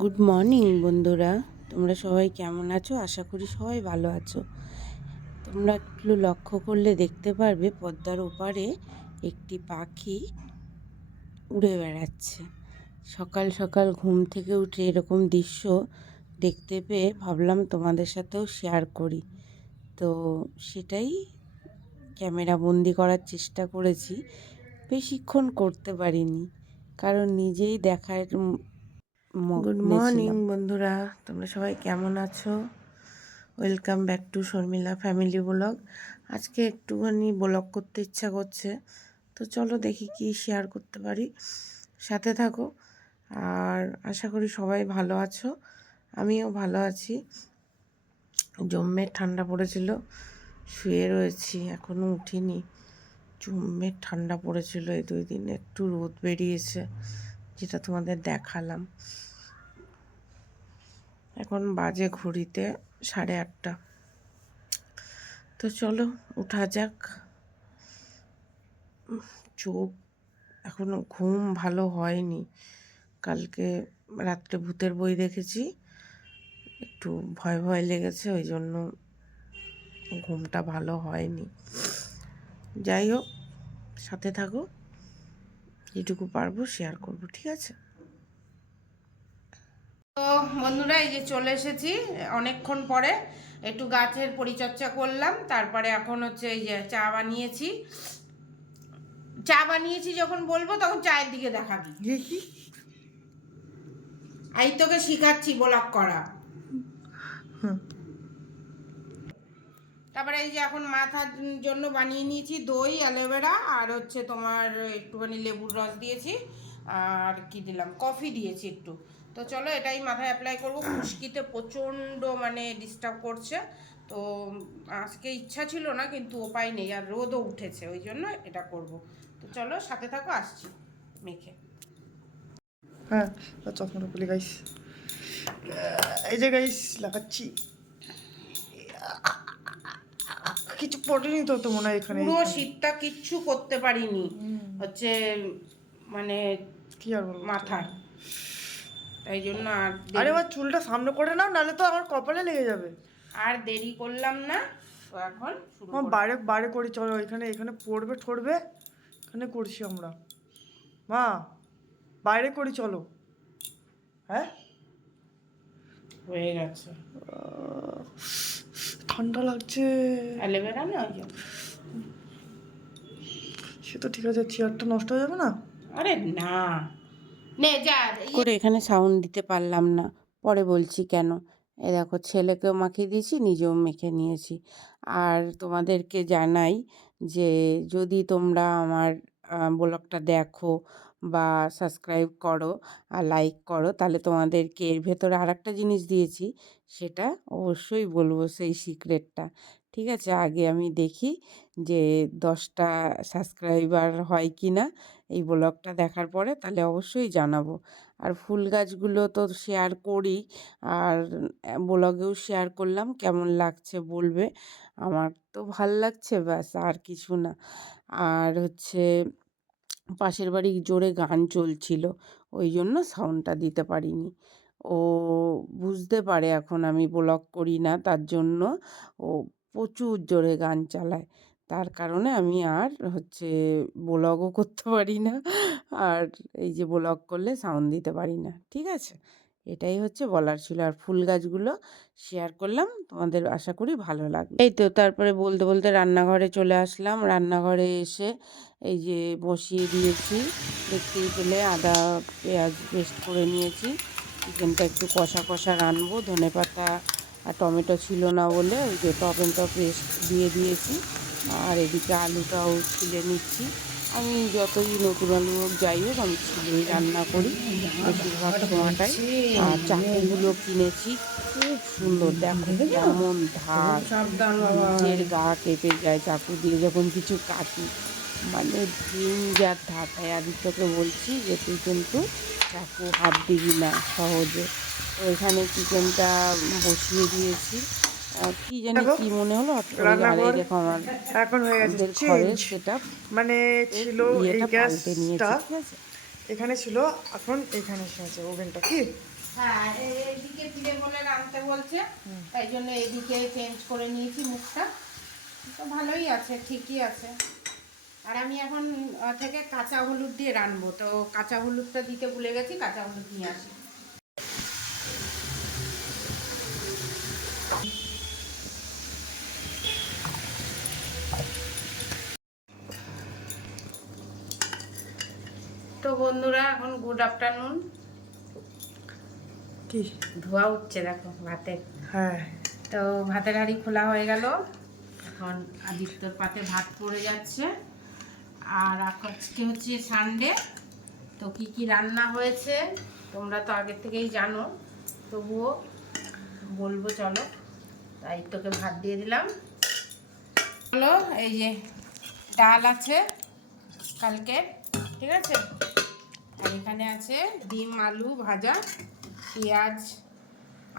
Good morning বন্ধুরা। তোমরা সবাই কেমন আছো? আশা করি সবাই ভালো আছো। তোমরা একটু লক্ষ্য করলে দেখতে পারবে, পদ্মার ওপারে একটি পাখি উড়ে বেড়াচ্ছে। সকাল সকাল ঘুম থেকে উঠে এরকম দৃশ্য দেখতে পেয়ে ভাবলাম তোমাদের সাথেও শেয়ার করি। তো সেটাই ক্যামেরা বন্দি করার চেষ্টা করেছি। বেশিক্ষণ করতে পারিনি। কারণ নিজেই দেখার গুড মর্নিং বন্ধুরা। তোমরা সবাই কেমন আছো? Welcome back to Sharmila family vlog আজকে একটুখানি ব্লগ করতে ইচ্ছা করছে। তো চলো দেখি কি শেয়ার করতে পারি। সাথে থাকো। আর আশা করি সবাই ভালো আছো। আমিও ভালো আছি। জম্মের ঠান্ডা পড়েছিল। শুয়ে রয়েছি। এখনও উঠিনি। জম্মে ঠান্ডা পড়েছিল এই দুই দিন। একটু রোদ বেরিয়েছে। যেটা তোমাদের দেখালাম। এখন বাজে ঘড়িতে সাড়ে আটটা। তো চলো, উঠা যাক। চোখ এখনও ঘুম ভালো হয়নি। কালকে রাত্রে ভূতের বই দেখেছি। একটু ভয় ভয় লেগেছে, ওই জন্য ঘুমটা ভালো হয়নি। যাই হোক, সাথে থাকো। যেটুকু পারব শেয়ার করব, ঠিক আছে? তো বন্ধুরা, এই যে চলে এসেছি অনেকক্ষণ পরে। একটু গাছের পরিচর্যা করলাম, তারপরে এখন হচ্ছে এই যে চা বানিয়েছি। চা বানিয়েছি যখন বলব, তখন চায়ের দিকে দেখাবি এই তোকে শিখাচ্ছি ব্লক করা। তারপরে এই যে এখন মাথার জন্য বানিয়ে নিয়েছি দই, অ্যালোভেরা, আর হচ্ছে তোমার একটুখানি লেবুর রস দিয়েছি, আর কি দিলাম, কফি দিয়েছি একটু। তো চলো এটাই মাথায় অ্যাপ্লাই করব। খুশকিতে প্রচণ্ড মানে ডিস্টার্ব করছে। তো আজকে ইচ্ছা ছিল না কিন্তু উপায় নেই আর রোদও উঠেছে ওই জন্য এটা করব। তো চলো সাথে থাকো আসছি মেখে। হ্যাঁ চশমাটা খুলে গাইস এই যে গাইস লাগাচ্ছি। কিছু পড়েনি তো তো মনে হয় এখানে। পুরো শীতটা কিচ্ছু করতে পারিনি। হচ্ছে মানে কি আর মাথার। তাই জন্য আর আরে আমার চুলটা সামনে করে নাও নাহলে তো আমার কপালে লেগে যাবে। আর দেরি করলাম না তো এখন শুরু। বাইরে বাইরে করি চলো এখানে এখানে পড়বে ঠরবে এখানে করছি আমরা। মা বাইরে করি চলো। হ্যাঁ? হয়ে গেছে। ঠান্ডা লাগছে। অ্যালোভেরা না সে তো ঠিক আছে চেয়ারটা নষ্ট হয়ে যাবে না? আরে না। নে, যা করে এখানে সাউন্ড দিতে পারলাম না। পরে বলছি, কেন? এ দেখো, ছেলেকেও মাখিয়ে দিয়েছি, নিজেও মেখে নিয়েছি। আর তোমাদেরকে জানাই যে, যদি তোমরা আমার ব্লগটা দেখো বা সাবস্ক্রাইব করো আর লাইক করো, তাহলে তোমাদেরকে এর ভেতরে আর একটা জিনিস দিয়েছি, সেটা অবশ্যই বলব সেই সিক্রেটটা ঠিক আছে? আগে আমি দেখি যে, দশটা সাবস্ক্রাইবার হয় কি না এই ব্লগটা দেখার পরে তাহলে অবশ্যই জানাব। আর ফুল গাছগুলো তো শেয়ার করি, আর ব্লগেও শেয়ার করলাম, কেমন লাগছে বলবে? আমার তো ভালো লাগছে, ব্যাস আর কিছু না। আর হচ্ছে পাশের বাড়ি জোরে গান চলছিল, ওই জন্য সাউন্ডটা দিতে পারিনি। ও বুঝতে পারে এখন আমি ব্লগ করি না, তার জন্য ও প্রচুর জোরে গান চালায়। তার কারণে আমি আর হচ্ছে ব্লগও করতে পারি না। আর এই যে ব্লগ করলে সাউন্ড দিতে পারি না, ঠিক আছে? এটাই হচ্ছে বলার ছিল। আর ফুল গাছগুলো শেয়ার করলাম, তোমাদের আশা করি ভালো লাগবে। এই তো তারপরে বলতে বলতে রান্নাঘরে চলে আসলাম। রান্নাঘরে এসে এই যে বসিয়ে দিয়েছি। দেখতেই পেলে আদা, পেঁয়াজ পেস্ট করে নিয়েছি। চিকেনটা একটু কষা কষা রানবো ধনে পাতা আর টমেটো ছিল না বলে ওই যে টপ পেস্ট দিয়ে দিয়েছি। আর এদিকে আলুটাও ছিলে নিচ্ছি। আমি যতই নতুন আলু হোক, যাই হোক, আমি ছিলেই রান্না করি বেশিরভাগ সময়টাই। আর চাকুগুলো কিনেছি, খুব সুন্দর। দেখো কেমন ধার। নিজের গা কেঁপে যায় চাকু দিয়ে যখন কিছু কাটি। মানে যার ধার তাই আদিত্যকে বলছি যে তুই কিন্তু চাকু হাত দিবি না সহজে। ওইখানে চিকেনটা বসিয়ে দিয়েছি। কি জানি কি মনে হলো রান্নাঘর এখন হয়ে গেছে চেঞ্জ মানে ছিল এই গ্যাসটা এখানে ছিল এখন এখানে এসেছে ওভেনটা কি? হ্যাঁ এইদিকে ফিরে বলে রাঁধতে বলছে। তাই জন্য এদিকে চেঞ্জ করে নিয়েছি মুখটা। তো ভালোই আছে ঠিকই আছে। আর আমি এখন থেকে কাঁচা হলুদ দিয়ে রানবো তো কাঁচা হলুদটা দিতে ভুলে গেছি কাঁচা হলুদ নিয়ে আসি তো বন্ধুরা এখন গুড আফটারনুন কি? ধোয়া উঠছে দেখো ভাতের হ্যাঁ। তো ভাতের হাঁড়ি খোলা হয়ে গেল। এখন আদিত্যর পাতে ভাত পড়ে যাচ্ছে। আর আজকে হচ্ছে সানডে তো কি কি রান্না হয়েছে তোমরা তো আগের থেকেই জানো। তবুও বলব চলো। তাই তোকে ভাত দিয়ে দিলাম। চলো এই যে ডাল আছে কালকে ঠিক আছে? আর এখানে আছে ডিম আলু ভাজা পেঁয়াজ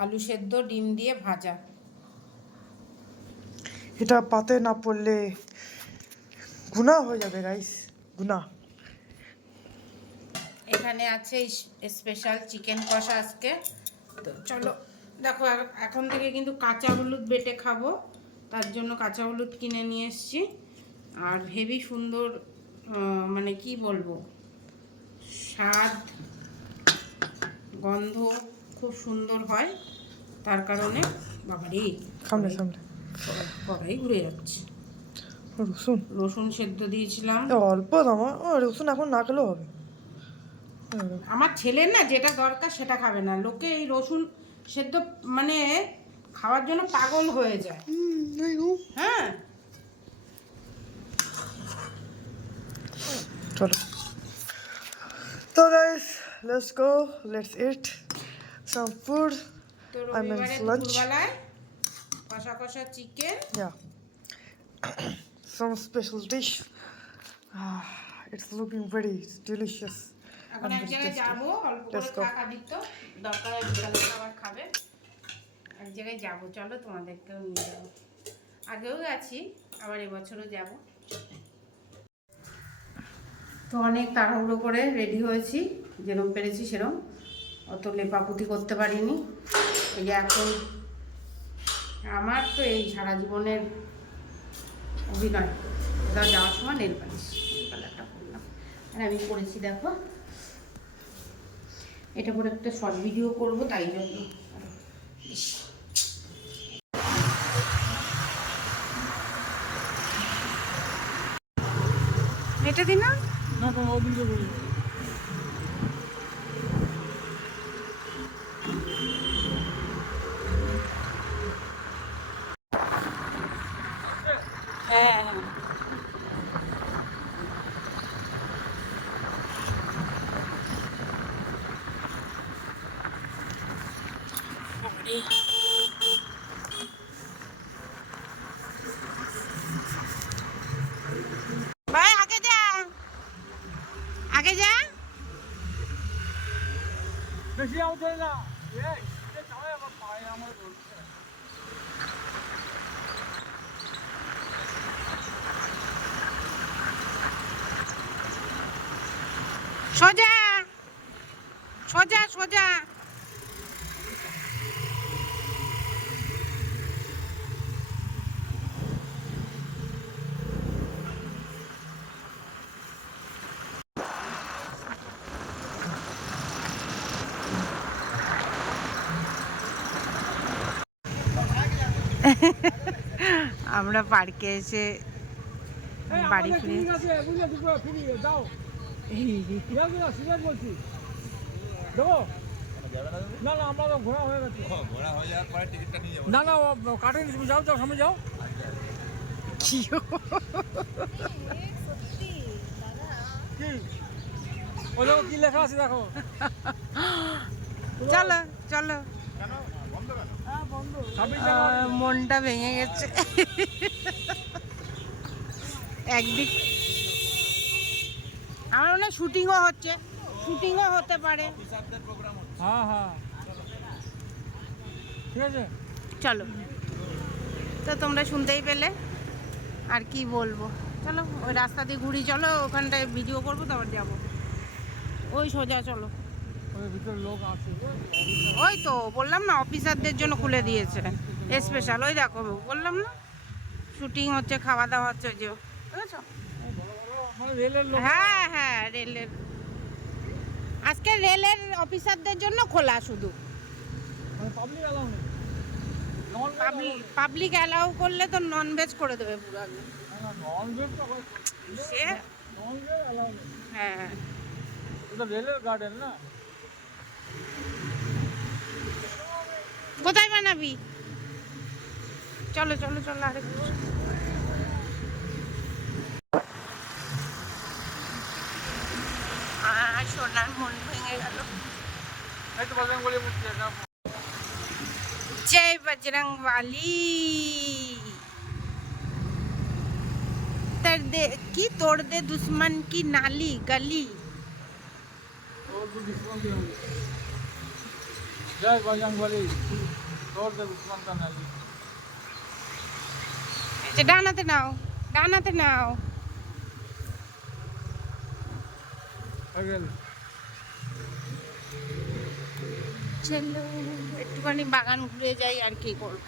আলু সেদ্ধ ডিম দিয়ে ভাজা। এটা পাতে না পড়লে গুণা হয়ে যাবে গাইস গুণা। এখানে আছে স্পেশাল চিকেন কষা আজকে। তো চলো দেখো এখন থেকে কিন্তু কাঁচা হলুদ বেটে খাব। তার জন্য কাঁচা হলুদ কিনে নিয়ে এসেছি। আর হেভি সুন্দর মানে কি বলব? স্বাদ গন্ধ খুব সুন্দর হয়। তার কারণে বাবারে সামনে সামনে। কড়াই ঘুরে যাচ্ছে। রসুন। রসুন সেদ্ধ দিয়েছিলাম। অল্প দাম রসুন এখন না খেলেও হবে। আমার ছেলের না যেটা দরকার সেটা খাবে না। লোকে এই রসুন সেদ্ধ মানে খাওয়ার জন্য পাগল হয়ে যায়। হ্যাঁ। চলো। তো guys let's go let's eat some food তো I mean রবিবারে lunch. দুপুরবেলায় কষা কষা chicken Yeah. Some special dish. Ah, it's looking very এখন এক জায়গায় যাব অল্প করে Let's go. দরকার হয় বিকালে খাবার খাবে এক জায়গায় যাব চলো তোমাদেরকেও নিয়ে যাব আগেও গেছি আবার এবছরও যাব তো অনেক তাড়াহুড়ো করে রেডি হয়েছি যেরকম পেরেছি সেরকম অত লেপাপুতি করতে পারিনি। এই যে এখন আমার তো এই সারা জীবনের অভিনয়। কোথাও যাওয়ার সময় নেল পালিশ কালারটা করলাম আর আমি করেছি দেখো। এটা করে একটা শর্ট ভিডিও করব, তাই জন্য। এটা দিন না হ্যাঁ হ্যাঁ ভাই 真的。আমরা পার্কে এসে বাড়ি ফিরে না বলছি। দেবো? না না আমরা তো ঘোরা হয়ে গেছে। ঘোরা হয়ে যাওয়ার পরে টিকিটটা নিয়ে যাব। না না কাটেনি তুমি যাও যাও সামনে যাও। কি? ও দেখো কি লেখা আছে দেখো। চলো চলো। মনটা ভেঙে গেছে। একদিক আমার মনে হয় শুটিংও হচ্ছে। শুটিংও হতে পারে। হ্যাঁ হ্যাঁ। ঠিক আছে। চলো। তো তোমরা শুনতেই পেলে। আর কি বলব? চলো ওই রাস্তা দিয়ে ঘুরি। চলো ওখানটায় ভিডিও করব তারপর যাব। ওই সোজা চলো ওদের ভিতরে লোক আছে ওই তো, বললাম না অফিসারদের জন্য খুলে দিয়েছে। স্পেশাল ওই দেখো, বললাম না? শুটিং হচ্ছে খাওয়া দাওয়া হচ্ছে যে, বুঝেছ? হ্যাঁ হ্যাঁ রেলের। আজকে রেলের অফিসারদের জন্য খোলা শুধু। পাবলিক অ্যালাউ করলে তো নন ভেজ করে দেবে পুরো হ্যাঁ। রেলের গার্ডেন না? কোথায় বানাবি চলো চলো চলো আরেকটু আর সোনার মন ভেঙে গেল এই তো বজরং বলি মুক্তি এটা जय बजरंग वाली तर दे की तोड़ दे दुश्मन की नाली गली তোর তো দুশ্মন দিয়ে হবে জয় বজরং বলি। তোর দুশ্মন কা নালি আচ্ছা ডানাতে নাও ডানাতে নাও। হয়ে গেল। চলো একটুখানি বাগান ঘুরে যাই আর কি করব।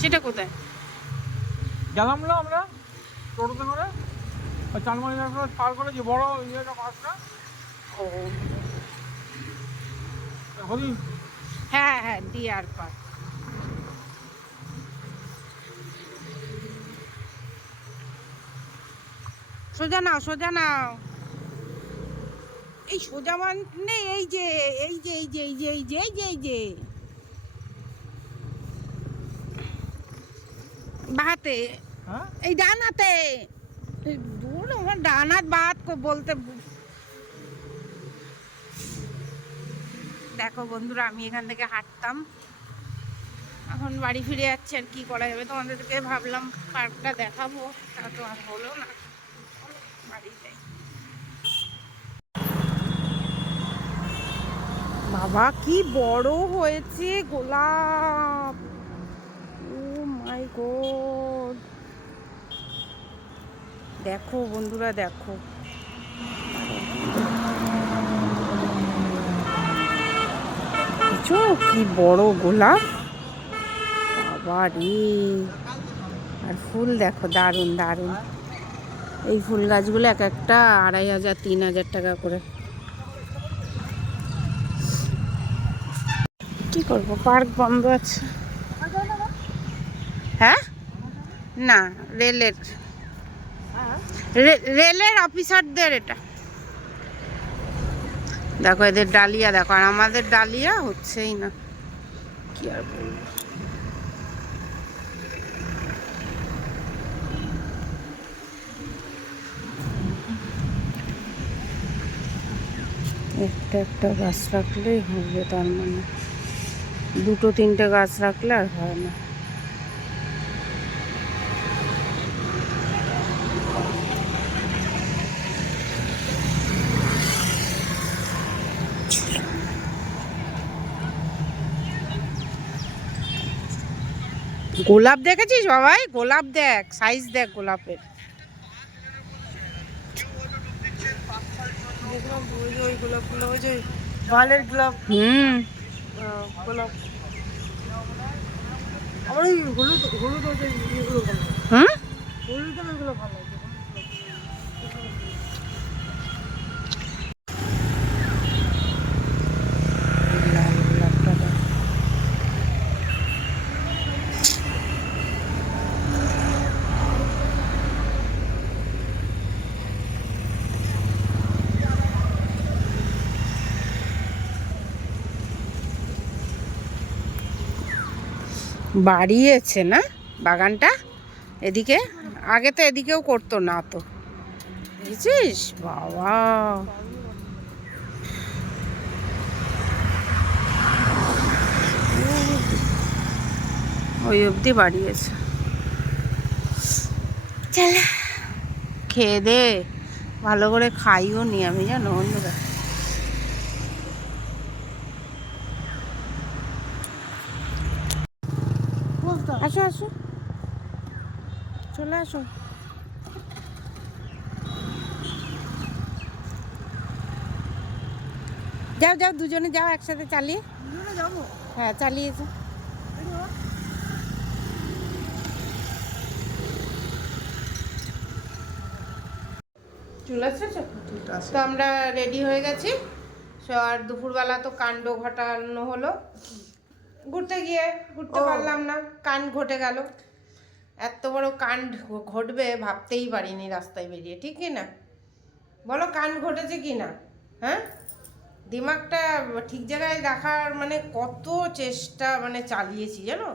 সেটা কোথায়? গেলাম না আমরা টোটোতে করে। ওই পার করে যে বড় ইয়েটা পার্কটা হলি হ্যাঁ হ্যাঁ ডিয়ার পার্ক। সোজা নাও সোজা নাও। এই সোজা মানে এই যে এই যে এই যে এই যে এই যে এই যে এই যে। বাহাতে। হ্যাঁ এই ডানাতে। বাত কো বলতে দেখো বন্ধুরা আমি এখান থেকে হাঁটতাম। এখন বাড়ি ফিরে যাচ্ছি আর কি করা যাবে? তোমাদেরকে ভাবলাম পার্কটা দেখাবো তা তো আর হলো না। চলো, বাড়ি যাই। বাবা কি বড় হয়েছে গোলাপ। Oh my god. দেখো বন্ধুরা, দেখো। বুঝছ কি বড় গোলাপ? রে। আর ফুল দেখো, দারুণ দারুণ। এই ফুল গাছগুলো এক একটা আড়াই হাজার, তিন হাজার টাকা করে। কি করব? পার্ক বন্ধ আছে। হ্যাঁ? না, রেলের। রেলের অফিসারদের এটা। দেখো, এদের ডালিয়া, দেখো, আর আমাদের ডালিয়া হচ্ছেই না। কি আর বলব? একটা একটা গাছ রাখলেই হবে, তার মানে। দুটো, তিনটে গাছ রাখলে আর হয় না। গোলাপ দেখেছিস বাবাই? গোলাপ দেখ সাইজ দেখ গোলাপের। হলুদ হলুদ ওই যে ওই হলুদ হলুদ হলুদ হলুদ গোলাপ। হুম। হলুদ হলুদ হলুদ ওই হলুদ হলুদ হলুদ হলুদ হলুদ হলুদ কালারগুলো ভালো। লাগে বাড়িয়েছে না বাগানটা? এদিকে আগে তো এদিকেও করতো না তো। দেখেছিস? বাবা। ওই অবধি বাড়িয়েছে। চল। খেয়ে দে ভালো করে খাইও নি আমি জানো বন্ধুরা আসো। চলে আসো। যাও যাও দুজনে যাও একসাথে চালিয়ে। যাব? হ্যাঁ চালিয়ে চলে আসছে তো? আমরা রেডি হয়ে গেছি। সো আর দুপুরবেলা তো কাণ্ড ঘটানো হলো। ঘুরতে গিয়ে ঘুরতে পারলাম না কাণ্ড ঘটে গেল। এত বড় কাণ্ড ঘটবে ভাবতেই পারিনি রাস্তায় বেরিয়ে ঠিক কি না? বলো কাণ্ড ঘটেছে কি না? হ্যাঁ? দিমাগটা ঠিক জায়গায় রাখার মানে কত চেষ্টা মানে চালিয়েছি জানো?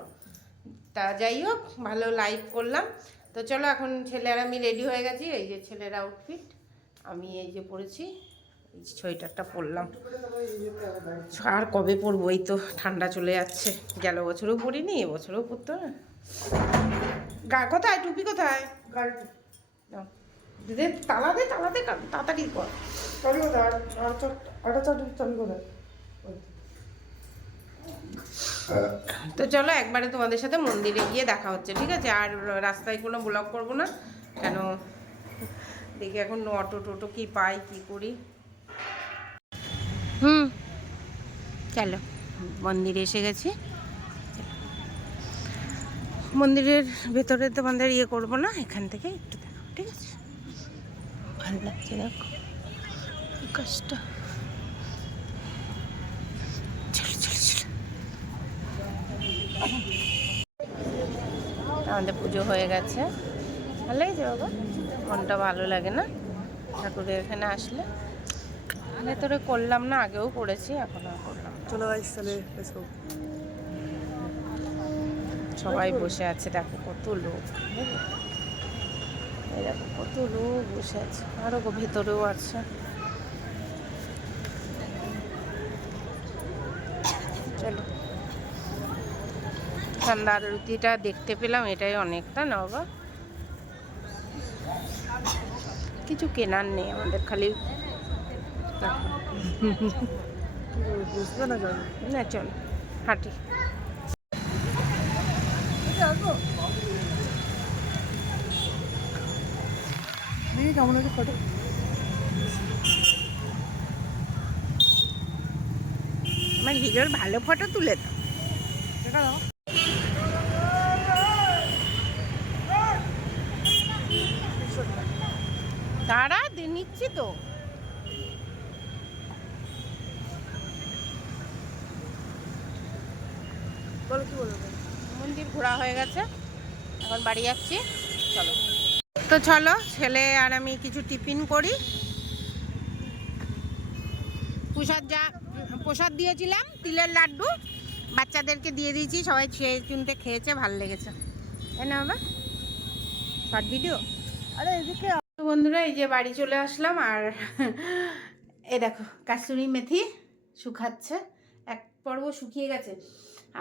তা যাই হোক ভালো লাইভ করলাম। তো চলো এখন ছেলে আর আমি রেডি হয়ে গেছি এই যে ছেলের আউটফিট আমি এই যে পরেছি। এই সোয়েটারটা পরলাম। আর কবে পরবো? এই তো ঠান্ডা চলে যাচ্ছে। গেল বছরও পরিনি এবছরও পরতে না। গা কোথায়? টুপি কোথায়। দিদি তালা দে তালা দে তাড়াতাড়ি কর। চাবি কোথায় চাবি চাবি কোথায় তো চলো একবারে তোমাদের সাথে মন্দিরে গিয়ে দেখা হচ্ছে ঠিক আছে? আর রাস্তায় কোনো ব্লগ করব না। কেন? দেখি এখন অটো টোটো কি পাই কি করি হুম চলো। মন্দিরে এসে গেছি। মন্দিরের ভেতরে তো তোমাদের ইয়ে করব না, এখান থেকে একটু দেখো, ঠিক আছে? ভালো লাগছে, দেখো। আকাশটা। আমাদের পুজো হয়ে গেছে। ভালো লাগছে বাবা? মনটা ভালো লাগে না? ঠাকুরের এখানে আসলে। ভেতরে করলাম না, আগেও করেছি, এখন আর করলাম। চলো সবাই বসে আছে, দেখো কত লোক। দেখো কত লোক বসে আছে আরও ভেতরেও আছে। চলো। আরতিটা দেখতে পেলাম, এটাই অনেকটা না বাবা? কিছু কেনার নেই আমাদের, খালি। বুঝবে না চল হাঁটি। কেমন আছে ফটো আমার হিরোর ভালো ফটো তুলে দাও। দেখা দাও। তারা দিয়ে নিচ্ছি তো বলো কি বলব মন্দির ঘোরা হয়ে গেছে। এখন বাড়ি যাচ্ছি। চলো। তো চলো ছেলে আর আমি কিছু টিফিন করি। প্রসাদ যা প্রসাদ দিয়েছিলাম তিলের লাড্ডু। বাচ্চাদেরকে দিয়ে দিয়েছি সবাই খেয়ে চুনতে খেয়েছে ভালো লেগেছে। তাই না বাবা। Short video? আরে এদিকে বন্ধুরা এই যে বাড়ি চলে আসলাম আর এ দেখো কাসুরি মেথি শুকাচ্ছে। এক পর্ব শুকিয়ে গেছে।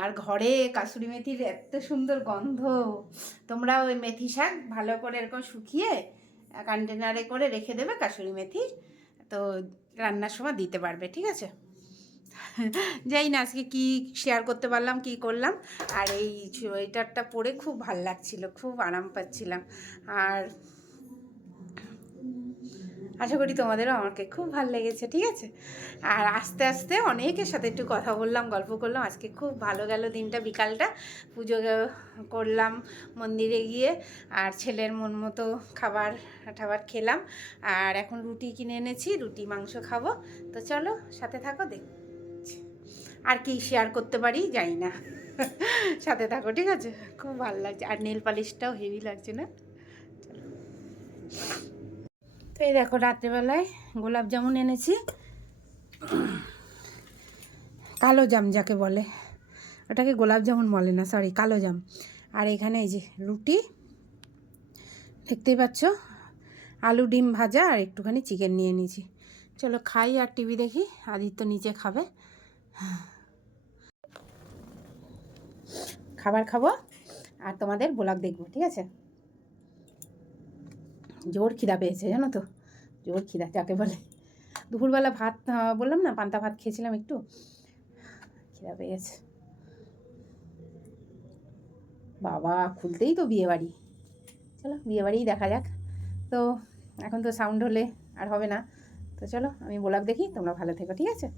আর ঘরে কাসুরি মেথির এত সুন্দর গন্ধ। তোমরা ওই মেথি শাক ভালো করে এরকম শুকিয়ে কন্টেনারে করে রেখে দেবে কাসুরি মেথি। তো রান্নার সময় দিতে পারবে, ঠিক আছে? যাই না আজকে কি শেয়ার করতে পারলাম, কি করলাম। আর এই সোয়েটারটা পরে খুব ভালো লাগছিল, খুব আরাম পাচ্ছিলাম। আর আশা করি তোমাদেরও আমাকে খুব ভালো লেগেছে, ঠিক আছে? আর আস্তে আস্তে অনেকের সাথে একটু কথা বললাম, গল্প করলাম, আজকে খুব ভালো গেল দিনটা, বিকালটা। পুজো করলাম, মন্দিরে গিয়ে, আর ছেলের মন মতো খাবার টাবার খেলাম। আর এখন রুটি কিনে এনেছি, রুটি, মাংস খাব। তো চলো, সাথে থাকো, দেখছি। আর কি শেয়ার করতে পারি, জানি না। সাথে থাকো, ঠিক আছে? খুব ভালো লাগছে। আর নেল পালিশটাও হেভি লাগছে না? এই দেখো রাত্রেবেলায় গোলাপ জামুন এনেছি। কালো জাম যাকে বলে। ওটাকে গোলাপ জামুন বলে না সরি কালো জাম। আর এখানে এই যে রুটি, দেখতেই পাচ্ছ? আলু ডিম ভাজা আর একটুখানি চিকেন নিয়ে নিয়েছি চলো খাই আর টিভি দেখি, আদিত্য নিচে খাবে। খাবার খাব আর তোমাদের ব্লগ দেখব, ঠিক আছে? জোর খিদা পেয়েছে, জানো তো? জোর খিদা, যাকে বলে। দুপুরবেলা ভাত বললাম না, পান্তা ভাত খেয়েছিলাম একটু। খিদা পেয়ে গেছে বাবা, খুলতেই তো বিয়ে বাড়ি চলো, বিয়েবাড়িই দেখা যাক। তো, এখন তো সাউন্ড হলে আর হবে না। তো চলো, আমি ব্লগ দেখি, তোমরা ভালো থেকো, ঠিক আছে?